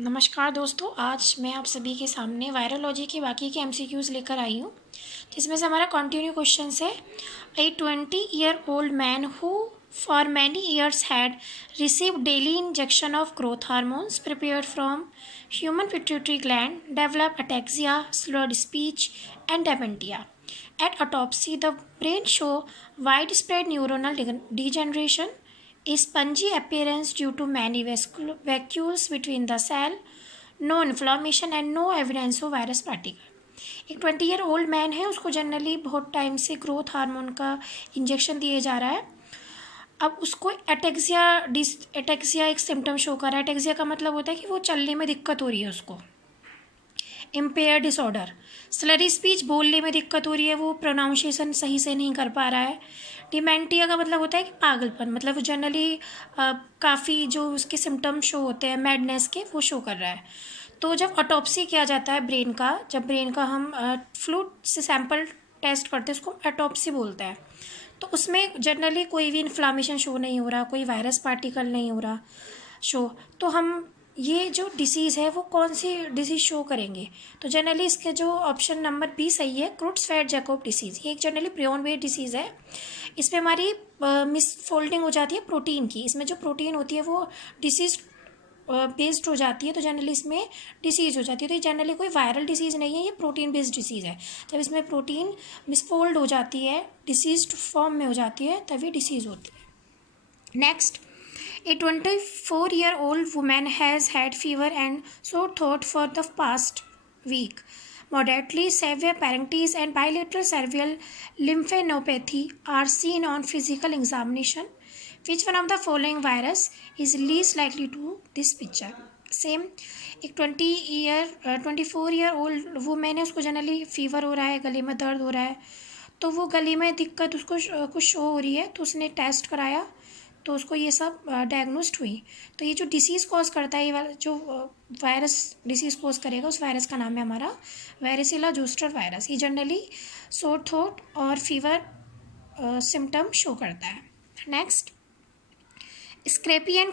नमस्कार दोस्तों, आज मैं आप सभी के सामने वायरोलॉजी के बाकी के एमसीक्यूज़ लेकर आई हूँ, जिसमें से हमारा कंटिन्यू क्वेश्चन है। ए 20-year-old man who for many years had received daily injection of growth hormones prepared from human pituitary gland develop ataxia, slurred speech and dementia. At autopsy, the brain show widespread neuronal degeneration, a spongy appearance due to many vacuoles between the cell, no inflammation and no evidence of virus particle. एक 20-year-old man है, उसको generally बहुत time से growth hormone का injection दिए जा रहा है। अब उसको एटेक्सिया एक सिम्टम शो कर रहा है। एटेक्सिया का मतलब होता है कि वो चलने में दिक्कत हो रही है उसको। इम्पेयर डिसऑर्डर, स्लरी स्पीच, बोलने में दिक्कत हो रही है, वो प्रोनाउंसिएशन सही से नहीं कर पा रहा है। डिमेंटिया का मतलब होता है कि पागलपन, मतलब वो जनरली काफ़ी जो उसके सिम्टम्स शो होते हैं मैडनेस के, वो शो कर रहा है। तो जब ऑटोप्सी किया जाता है ब्रेन का, जब ब्रेन का हम फ्लूइड से सैंपल टेस्ट करते हैं, उसको ऑटोप्सी बोलते हैं। तो उसमें जनरली कोई भी इन्फ्लामेशन शो नहीं हो रहा, कोई वायरस पार्टिकल नहीं हो रहा शो। तो हम ये जो डिसीज़ है वो कौन सी डिसीज़ शो करेंगे? तो जनरली इसके जो ऑप्शन नंबर बी सही है, क्रुट्ज़फेल्ड-जैकोब डिसीज़। ये एक जनरली प्रियन बेस्ड डिसीज़ है। इसमें हमारी मिसफोल्डिंग हो जाती है प्रोटीन की। इसमें जो प्रोटीन होती है वो डिसीज़ बेस्ड हो जाती है, तो जनरली इसमें डिसीज़ हो जाती है। तो ये जनरली कोई वायरल डिसीज़ नहीं है, ये प्रोटीन बेस्ड डिसीज़ है। जब इसमें प्रोटीन मिसफोल्ड हो जाती है, डिसीज्ड फॉर्म में हो जाती है, तभी डिसीज़ होती है। Next, a 24-year-old woman has had fever and sore throat for the past week. Moderately severe pancreatitis and bilateral cerebral lymphadenopathy are seen on physical examination. Which one of the following virus is least likely to this picture? Same एक 24-year-old women है, उसको generally fever हो रहा है, गले में दर्द हो रहा है, तो वो गले में दिक्कत उसको कुछ शो हो रही है, तो उसने टेस्ट कराया, तो उसको ये सब डायग्नोस्ड हुई। तो ये जो डिसीज़ कॉज करता है, ये जो वायरस डिसीज़ कॉज करेगा, उस वायरस का नाम है हमारा वेरिसिला जोस्टर वायरस। ये जनरली सोर थ्रोट और फीवर सिम्टम शो करता है। Next, scrapie and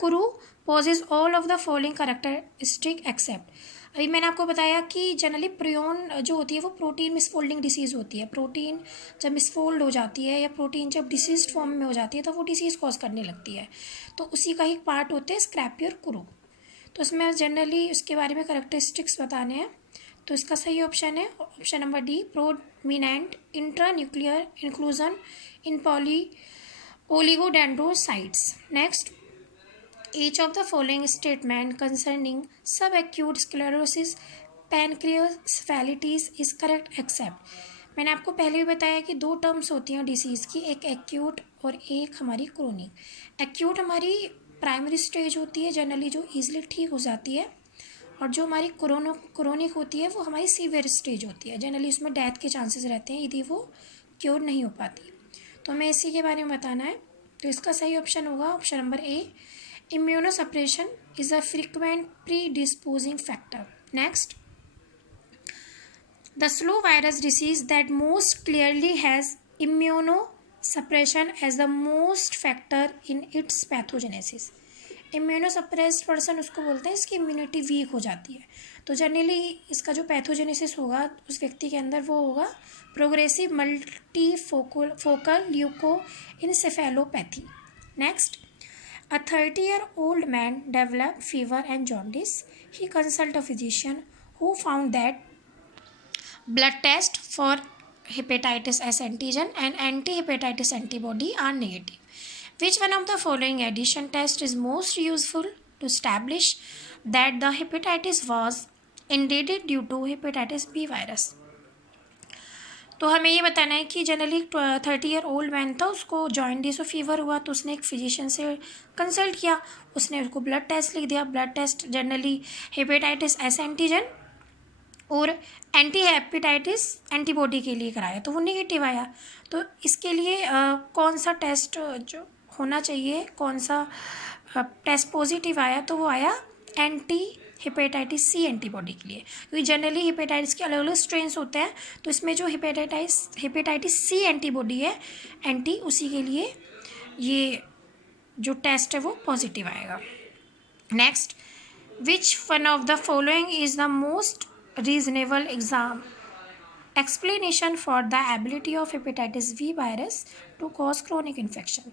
kuru possess all of the following characteristic except. अभी मैंने आपको बताया कि जनरली प्रियन जो होती है वो प्रोटीन मिसफोल्डिंग डिसीज़ होती है। प्रोटीन जब मिसफोल्ड हो जाती है या प्रोटीन जब डिसीज फॉर्म में हो जाती है, तो वो डिसीज़ कॉज करने लगती है। तो उसी का ही पार्ट होते हैं स्क्रैपी और कुरू। तो इसमें जनरली उसके बारे में कैरेक्टरिस्टिक्स बताने हैं। तो इसका सही ऑप्शन है option number D, prominent intra nuclear inclusion in oligodendrocytes. Next, each of the following statement concerning subacute sclerosis pancreatitis is correct except. मैंने आपको पहले भी बताया कि दो टर्म्स होती हैं डिसीज़ की, एक एक्यूट और एक हमारी क्रोनिक। एक्यूट हमारी प्राइमरी स्टेज होती है जनरली, जो ईजिली ठीक हो जाती है, और जो हमारी क्रोनिक होती है वो हमारी सीवियर स्टेज होती है, जनरली उसमें डेथ के चांसेस रहते हैं यदि वो क्योर नहीं हो पाती। तो हमें इसी के बारे में बताना है। तो इसका सही ऑप्शन होगा option number A, immunosuppression is a frequent predisposing factor. Next, the slow virus disease that most clearly has immunosuppression as the most factor in its pathogenesis. Immunosuppressed person उसको बोलते हैं इसकी इम्यूनिटी वीक हो जाती है। तो generally इसका जो पैथोजेनेसिस होगा उस व्यक्ति के अंदर वो होगा progressive multifocal leukoencephalopathy. Next, a 30-year-old man developed fever and jaundice. He consulted a physician who found that blood test for hepatitis S antigen and anti-hepatitis antibody are negative. Which one of the following addition test is most useful to establish that the hepatitis was indeed due to hepatitis B virus? तो हमें ये बताना है कि generally 30-year-old man था, उसको jaundice और fever हुआ, तो उसने एक फिजिशियन से कंसल्ट किया, उसने उसको ब्लड टेस्ट लिख दिया। Blood test generally hepatitis S antigen और एंटी हेपेटाइटिस एंटीबॉडी के लिए कराया, तो वो नेगेटिव आया। तो इसके लिए कौन सा टेस्ट जो होना चाहिए, कौन सा टेस्ट पॉजिटिव आया, तो वो आया एंटी हेपेटाइटिस सी एंटीबॉडी के लिए, क्योंकि जनरली हेपेटाइटिस के अलग अलग स्ट्रेन्स होते हैं, तो इसमें जो हेपेटाइटिस सी एंटीबॉडी है एंटी, उसी के लिए ये जो टेस्ट है वो पॉजिटिव आएगा। Next, Which one of the following is the most reasonable explanation for the ability of hepatitis B virus to cause chronic infection?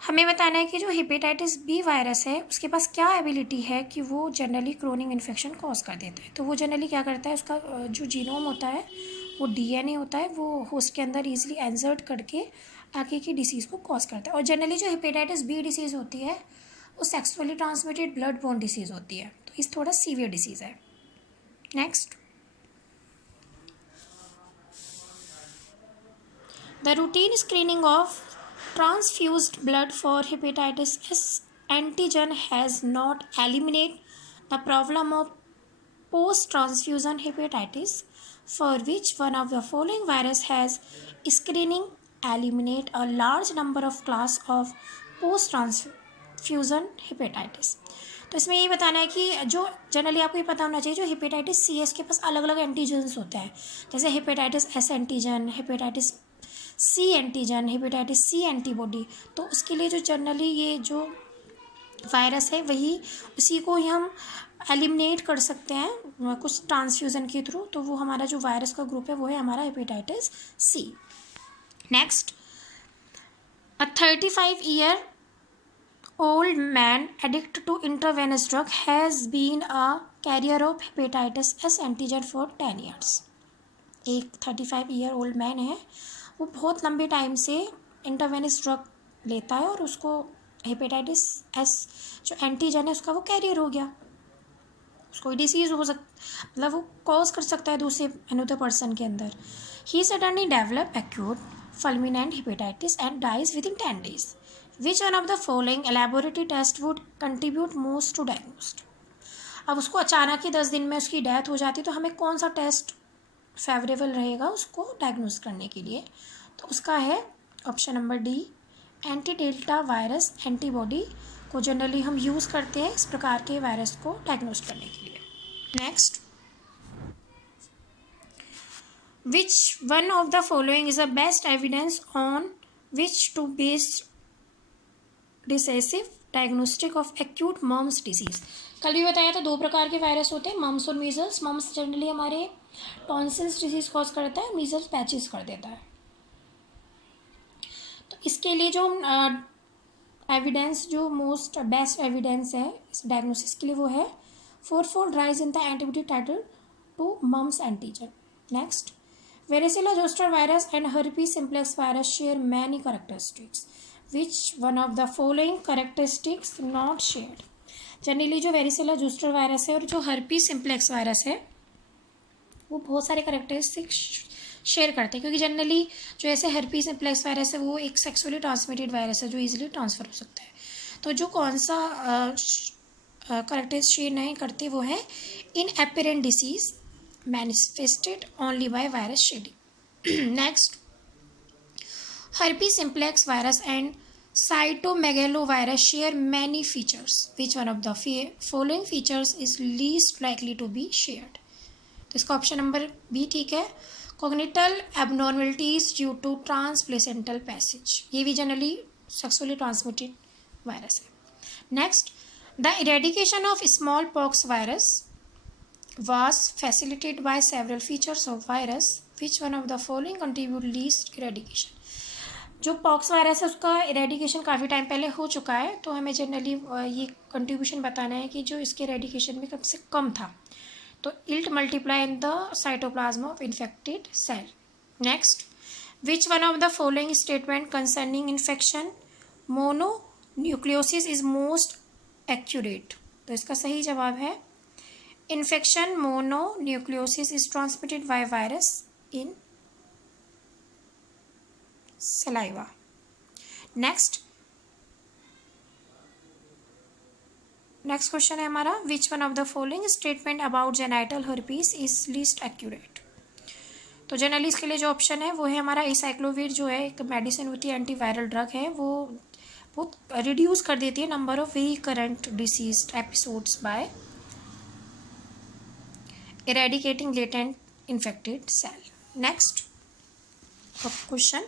हमें बताना है कि जो हेपेटाइटिस बी वायरस है उसके पास क्या एबिलिटी है कि वो जनरली क्रोनिक इन्फेक्शन कॉज कर देता है। तो वो जनरली क्या करता है, उसका जो जीनोम होता है वो डीएनए होता है, वो होस्ट के अंदर ईजिली इंसर्ट करके आगे की डिसीज़ को कॉज करता है। और जनरली जो हेपेटाइटिस बी डिसीज़ होती है वो sexually transmitted blood borne disease होती है, तो इस थोड़ा सीवियर डिसीज़ है। Next, the routine screening of transfused blood for hepatitis S antigen has not eliminated the problem of post-transfusion hepatitis, for which one of the following virus has screening eliminate a large number of class of post-transfusion hepatitis। तो इसमें ये बताना है कि जो generally आपको ये पता होना चाहिए, जो हेपेटाइटिस सी है इसके पास अलग अलग एंटीजन्स होते हैं, जैसे hepatitis S antigen, hepatitis C antigen, hepatitis C antibody. तो उसके लिए जो जनरली ये जो वायरस है वही उसी को ही हम एलिमिनेट कर सकते हैं कुछ ट्रांसफ्यूज़न के थ्रू। तो वो हमारा जो वायरस का ग्रुप है वो है हमारा hepatitis C. Next, a 35-year old man addicted to intravenous drug has been a carrier of hepatitis S antigen for 10 years। एक 35-year old man है, वो बहुत लंबे टाइम से इंटरवेनस ड्रग लेता है और उसको हेपेटाइटिस एस जो एंटीजन है उसका वो कैरियर हो गया, उसको डिसीज़ हो मतलब वो कॉज कर सकता है दूसरे अनदर पर्सन के अंदर। He suddenly develop acute fulminant hepatitis and dies within 10 days। Which one of the following laboratory test would contribute most to diagnose. अब उसको अचानक ही 10 दिन में उसकी डेथ हो जाती है, तो हमें कौन सा टेस्ट फेवरेबल रहेगा उसको डायग्नोस करने के लिए? तो उसका है option number D, anti delta virus antibody को जनरली हम यूज़ करते हैं इस प्रकार के वायरस को डायग्नोस करने के लिए। Next, which one of the following is the best evidence on which to base decisive diagnostic of acute mumps disease. कल भी बताया था 2 प्रकार के वायरस होते हैं, मम्स और मीजल्स। मम्स जनरली हमारे टॉन्सिल्स डिजीज कॉज करता है, मीजल्स पैचेस कर देता है। तो इसके लिए जो एविडेंस जो मोस्ट बेस्ट एविडेंस है इस डायग्नोसिस के लिए वो है 4-fold rise in the antibody titer to mumps antigen। Next, varicella zoster virus and herpes simplex virus share many characteristics। which one of the following characteristics not shared। Generally जो varicella zoster virus है और जो herpes simplex virus है वो बहुत सारे characteristics share करते हैं, क्योंकि जनरली जो ऐसे हर्पीस सिम्प्लेक्स वायरस है वो एक सेक्सुअली ट्रांसमिटेड वायरस है जो इजीली ट्रांसफ़र हो सकता है। तो जो कौन सा करेक्टरिस्टिक्स शेयर नहीं करते वो है inapparent disease manifested only by virus shedding. Next, herpes simplex virus and cytomegalovirus share many features। which one of the following features is least likely to be shared। तो इसका option number B ठीक है, congenital abnormalities due to transplacental passage। ये भी generally sexually transmitted virus है। Next, the eradication of smallpox virus was facilitated by several features of virus। which one of the following contribute least eradication। जो pox virus है उसका eradication काफ़ी time पहले हो चुका है, तो हमें जनरली ये कंट्रीब्यूशन बताना है कि जो इसके इरेडिकेशन में कम से कम था। तो it multiply in the cytoplasm of infected cell. Next, which one of the following statement concerning infection mononucleosis is most accurate. तो इसका सही जवाब है infection mononucleosis is transmitted by virus in saliva। Next question है हमारा which one of the following statement about genital herpes is least accurate. तो generally इसके लिए जो ऑप्शन है वो है हमारा एसाइक्लोविर, जो है एक मेडिसिन होती है, एंटीवायरल ड्रग है, वो रिड्यूस कर देती है number of recurrent disease episodes by eradicating latent infected cell. Next question,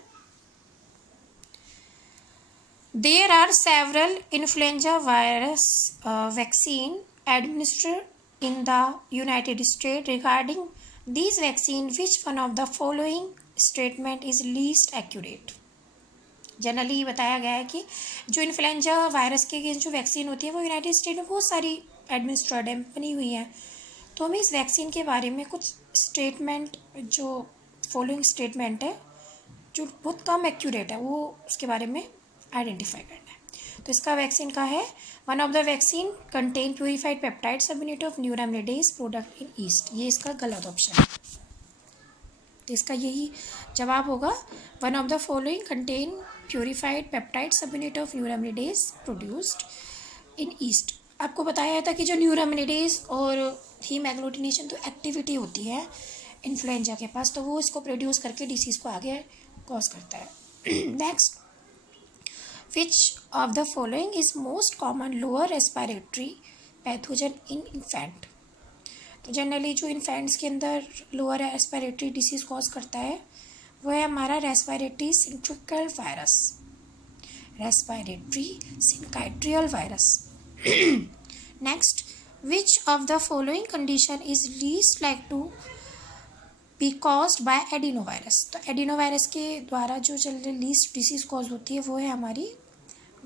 There are several influenza virus vaccine administered in the United States. Regarding these vaccine, which one of the following statement is least accurate? Generally बताया गया है कि जो influenza virus के against जो vaccine होती है वो यूनाइटेड स्टेट में बहुत सारी एडमिनिस्ट्रेड है, बनी हुई हैं। तो हमें इस वैक्सीन के बारे में कुछ स्टेटमेंट, जो फॉलोइंग स्टेटमेंट है जो बहुत कम एक्यूरेट है, वो उसके बारे में आइडेंटिफाई करना है। तो इसका वैक्सीन का है, one of the vaccine contain purified peptide subunit of neuraminidase product in yeast. ये इसका गलत ऑप्शन है, तो इसका यही जवाब होगा, one of the following contain purified peptide subunit of neuraminidase produced in yeast. आपको बताया था कि जो न्यूरामिनिडेज और हीम एग्लूटिनेशन तो एक्टिविटी होती है इन्फ्लुएंजा के पास, तो वो इसको प्रोड्यूस करके डिसीज़ को आगे कॉज करता है। Next, which of the following is most common lower respiratory pathogen in infant. तो जनरली जो इन्फेंट्स के अंदर लोअर रेस्पिरेटरी डिसीज़ कॉज करता है वो है हमारा respiratory syncytial virus, respiratory syncytial virus. Next, which of the following condition is least like to be caused by adenovirus. तो एडिनोवायरस के द्वारा जो जनरली लीस्ट डिसीज़ कॉज होती है वो है हमारी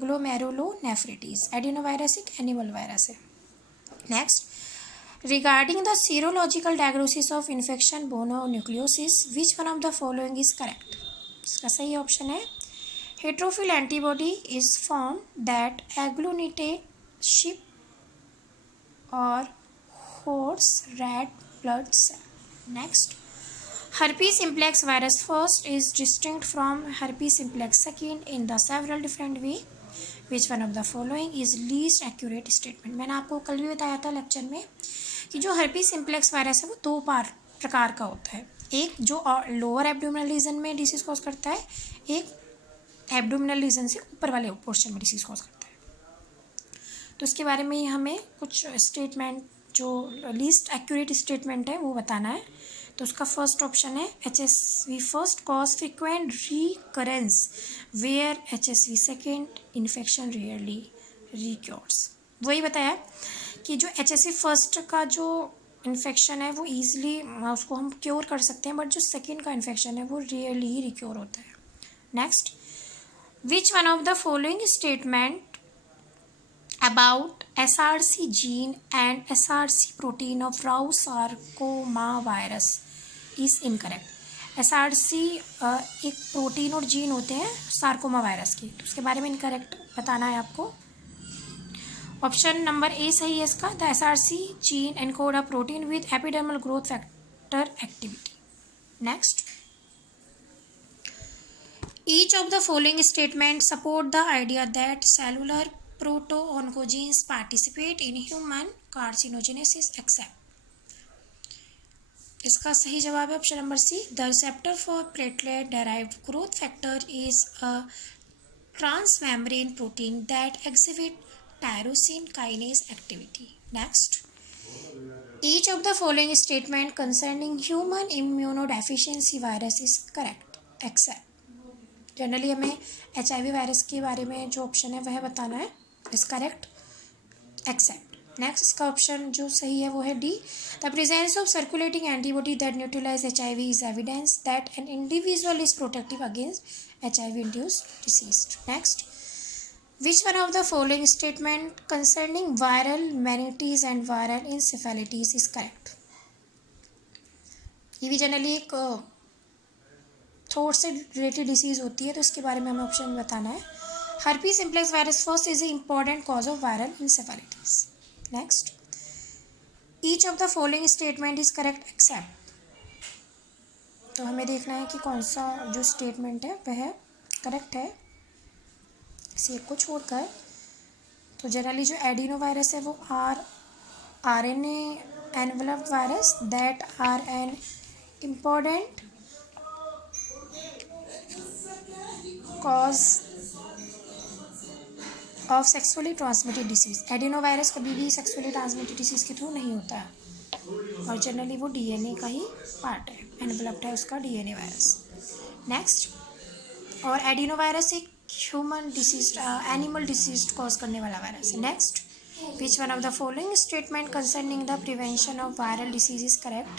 ग्लोमेरुलोनेफ्रिटिस। एडिनोवायरस एक एनिमल वायरस है। Next, regarding the serological diagnosis of infection mononucleosis, which one of the following is correct? इसका सही ऑप्शन है, heterophil antibody is formed that agglutinated sheep or horse rat blood cell. Next, herpes simplex virus first is distinct from herpes simplex second in the several different way. Which one of the following is least accurate statement? मैंने आपको कल भी बताया था lecture में कि जो herpes simplex virus है वो दो प्रकार का होता है, एक जो लोअर एब्डोमिनल रीजन में डिसीज़ कॉज करता है, एक एब्डोमिनल रीजन से ऊपर वाले पोर्शन में डिसीज़ कॉज करता है। तो इसके बारे में हमें कुछ स्टेटमेंट, जो लीस्ट एक्यूरेट स्टेटमेंट है वो बताना है। तो उसका फर्स्ट ऑप्शन है HSV first cause frequent recurrence where HSV second infection rarely recurs. वही बताया कि जो HSV फर्स्ट का जो इन्फेक्शन है वो ईजिली उसको हम क्योर कर सकते हैं, बट जो सेकेंड का इन्फेक्शन है वो रेयरली ही रिक्योर होता है। Next, which one of the following statement about SRC gene and SRC protein of Rao sarcoma virus is incorrect. SRC एक प्रोटीन और जीन होते हैं सार्कोमा वायरस के, तो उसके बारे में इनकरेक्ट बताना है आपको। ऑप्शन नंबर ए सही है इसका, the SRC gene encode a protein with epidermal growth factor activity. Next, each of the following statement support the idea that cellular proto-oncogenes participate in human carcinogenesis except। इसका सही जवाब है option number C, the receptor for platelet derived growth factor is a transmembrane protein that exhibit tyrosine kinase activity. Next, each of the following statement concerning human immunodeficiency virus is correct except। Generally हमें HIV virus के बारे में जो option है वह बताना है, is correct except. Next, इसका ऑप्शन जो सही है वो है D, the presence of circulating antibody that neutralize HIV is evidence that an individual is protective against HIV induced disease. Next, which one of the following statement concerning viral meningitis and viral encephalitis is correct. ये भी generally एक throat से related disease होती है, तो इसके बारे में हमें ऑप्शन बताना है। Herpes simplex virus first is a important cause of viral encephalitis. Next, each of the following statement is correct except. तो हमें देखना है कि कौन सा जो स्टेटमेंट है वह करेक्ट है इसी एक को छोड़कर। तो जनरली जो एडिनो वायरस है वो RNA enveloped virus that are an important cause of sexually transmitted disease. Adeno virus कभी भी सेक्सुअली ट्रांसमिटेड डिसीज के थ्रू नहीं होता है और जनरली वो DNA का ही पार्ट है, एनवेलप्ड है उसका DNA वायरस। नेक्स्ट, और एडिनो वायरस एक human disease animal disease cause करने वाला वायरस है। Next, which one of the following statement concerning the prevention of viral disease is correct?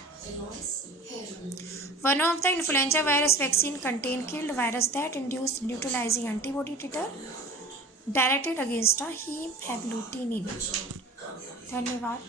One of the influenza virus vaccine contain killed virus that induced neutralizing antibody titer directed against a heme agglutinin. धन्यवाद।